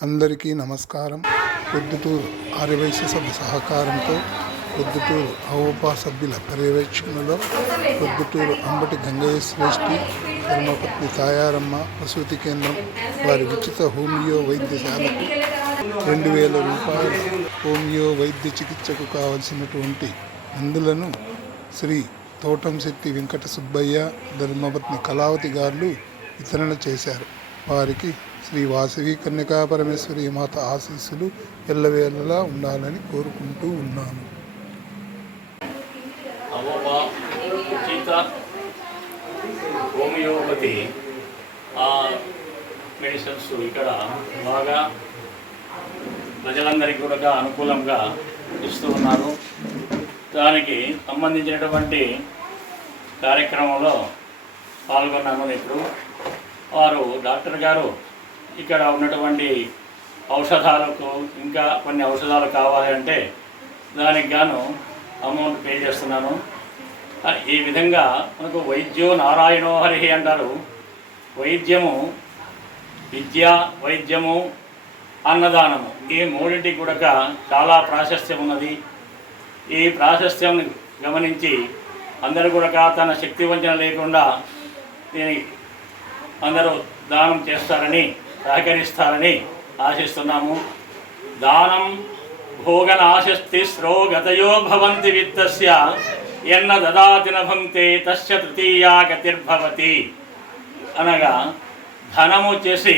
అందరికీ నమస్కారం. పొద్దుటూరు ఆర్యవైశ్య సభ సహకారంతో పొద్దుటూరు అవోపా సభ్యుల పర్యవేక్షణలో పొద్దుటూరు అంబటి గంగయ్య శ్రేష్ఠి ధర్మపత్ని తాయారమ్మ ప్రసూతి కేంద్రం వారి ఉచిత హోమియో వైద్యశాలకు రెండు వేల రూపాయల హోమియో వైద్య చికిత్సకు కావలసినటువంటి మందులను శ్రీ తోటంశెట్టి వెంకట సుబ్బయ్య ధర్మపత్ని కళావతి గారు వితరణ చేశారు. వారికి శ్రీ వాసవి కన్యకా పరమేశ్వరి మాత ఆశీస్సులు ఎల్లవేళలా ఉండాలని కోరుకుంటూ ఉన్నాను. హోమియోపతి. ఆ మెడిసిన్స్ ఇక్కడ బాగా ప్రజలందరికీ కూడా అనుకూలంగా ఇస్తూ ఉన్నారు. దానికి సంబంధించినటువంటి కార్యక్రమంలో పాల్గొన్నాము ఇప్పుడు. వారు డాక్టర్ గారు ఇక్కడ ఉన్నటువంటి ఔషధాలకు ఇంకా కొన్ని ఔషధాలు కావాలంటే దానికి గాను అమౌంట్ పే చేస్తున్నాను. ఈ విధంగా మనకు వైద్యో నారాయణో హరి అంటారు. వైద్యము విద్య వైద్యము అన్నదానము ఈ మూడింటికి కూడా చాలా ప్రాశస్త్యం ఉన్నది. ఈ ప్రాశస్త్యం గమనించి అందరూ కూడా తన శక్తి వంచన లేకుండా దీనికి అందరూ దానం చేస్తారని సహకరిస్తారని ఆశిస్తున్నాము. దానం భోగనాశస్తి శ్రోగతయో భవంతి విత్తస్య ఎన్న దదాతి నభంతే తస్య తృతీయా గతిర్భవతి. అనగా ధనము చేసి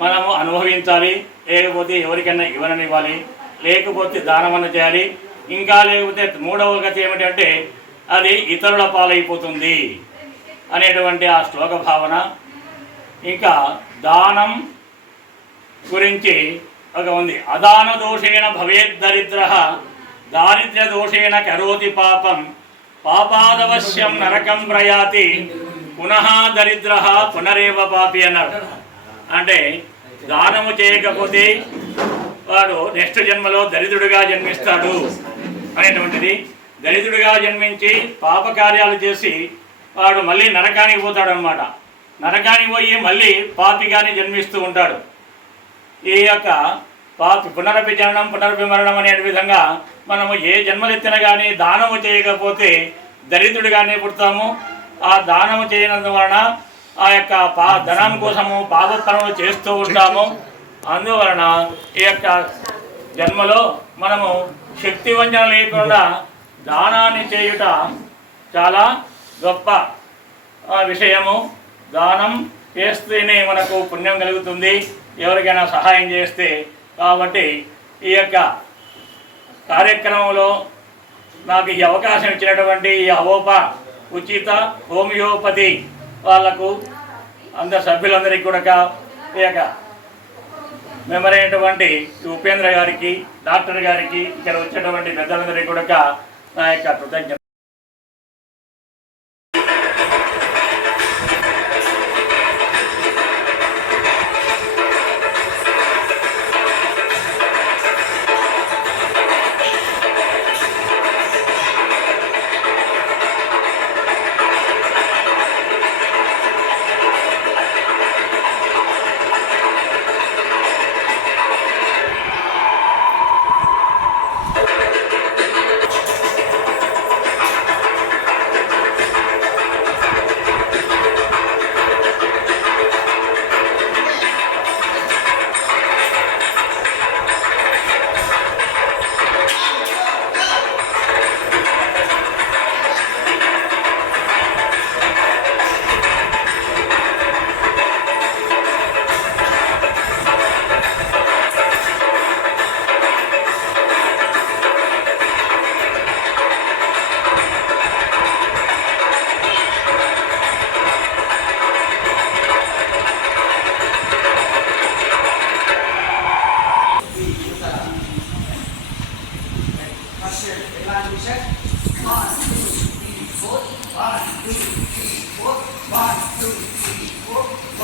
మనము అనుభవించాలి లేకపోతే ఎవరికైనా ఇవ్వననివ్వాలి లేకపోతే దానమన్న చేయాలి. ఇంకా లేకపోతే మూడవ గతి ఏమిటంటే అది ఇతరుల పాలైపోతుంది అనేటువంటి ఆ శ్లోక భావన. ఇంకా దానం గురించి ఒక ఉంది అదాన దోషేణ భవేద్ దరిద్ర దారిద్ర్య దోషేణ కరోతి పాపం పాపాదవశ్యం నరకం ప్రయాతి పునః దరిద్ర పునరేవ పాపి అన్నారు. అంటే దానము చేయకపోతే వాడు నెక్స్ట్ జన్మలో దరిద్రుడిగా జన్మిస్తాడు అనేటువంటిది. దరిద్రుడిగా జన్మించి పాపకార్యాలు చేసి వాడు మళ్ళీ నరకానికి పోతాడు అనమాట నరకానికి పోయి మళ్ళీ పాపిగానే జన్మిస్తూ ఉంటాడు. ఈ యొక్క పాపి పునరపి జననం పునరపి మరణం అనే విధంగా మనము ఏ జన్మలెత్తిన కానీ దానము చేయకపోతే దరిద్రుడిగానే పుడతాము. ఆ దానము చేయనందు వలన ఆ యొక్క పా ధనం కోసము పాప పనులు చేస్తూ ఉంటాము. అందువలన ఈ యొక్క జన్మలో మనము శక్తి వంచన లేకుండా దానాన్ని చేయుట చాలా గొప్ప విషయము. దానం చేస్తేనే మనకు పుణ్యం కలుగుతుంది. ఎవరికైనా సహాయం చేస్తే కాబట్టి ఈ యొక్క కార్యక్రమంలో నాకు ఈ అవకాశం ఇచ్చినటువంటి ఈ అవోప ఉచిత హోమియోపతి వాళ్ళకు అందరు సభ్యులందరికీ కూడా ఈ యొక్క మెమరైనటువంటి ఉపేంద్ర గారికి డాక్టర్ గారికి ఇక్కడ వచ్చేటువంటి పెద్దలందరికీ కూడా నా యొక్క కృతజ్ఞత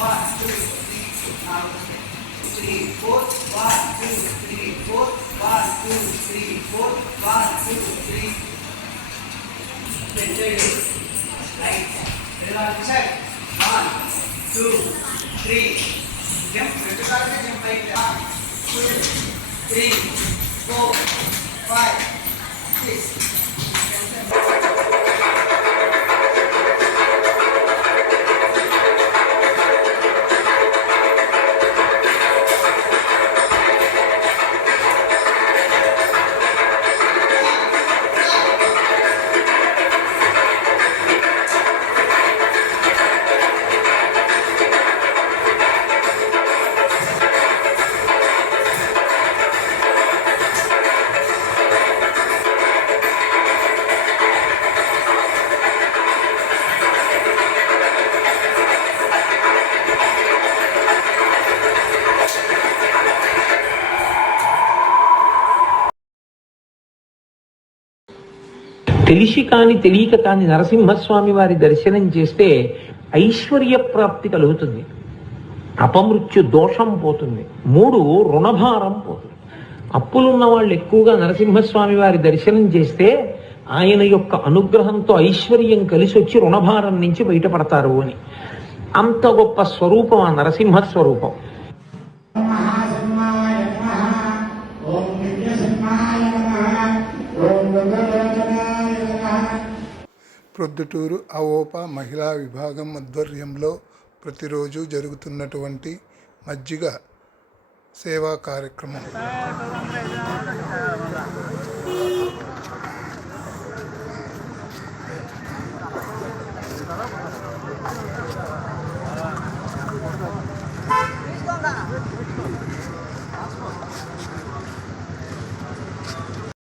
one, two, three, now three, four, one, two, three, four, one, two, three, four, one, two, three. Right. Relax. One, two, three. Jump. Relax. Jump right. One, two, three, four, five, six. తెలిసి కాని తెలియక కాని నరసింహస్వామి వారి దర్శనం చేస్తే ఐశ్వర్య ప్రాప్తి కలుగుతుంది. అపమృత్యు దోషం పోతుంది. మూడు రుణభారం పోతుంది. అప్పులున్న వాళ్ళు ఎక్కువగా నరసింహస్వామి వారి దర్శనం చేస్తే ఆయన యొక్క అనుగ్రహంతో ఐశ్వర్యం కలిసి వచ్చి రుణభారం నుంచి బయటపడతారు అని. అంత గొప్ప స్వరూపం ఆ నరసింహ స్వరూపం ప్రొద్దుటూరు అవోప మహిళా విభాగం ఆధ్వర్యంలో ప్రతిరోజు జరుగుతున్నటువంటి మజ్జిగ సేవా కార్యక్రమం.